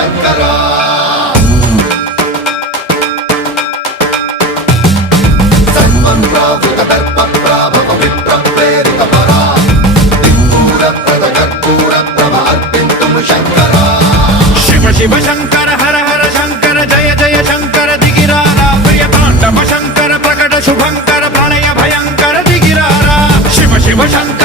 శంకర సన్మన్రావృత దర్ప ప్రాభవ విప్ర ప్రేరిత పరా దిక్పూర ప్రద కర్పూర ప్రభ అర్పింతుం శంకర శివ శివ శంకర హర హర శంకర జయ జయ శంకర దిగిరారా ప్రియ తాండవ శంకర ప్రకట శుభంకర ప్రణయ భయంకర దిగిరారా శివ శివ శంకర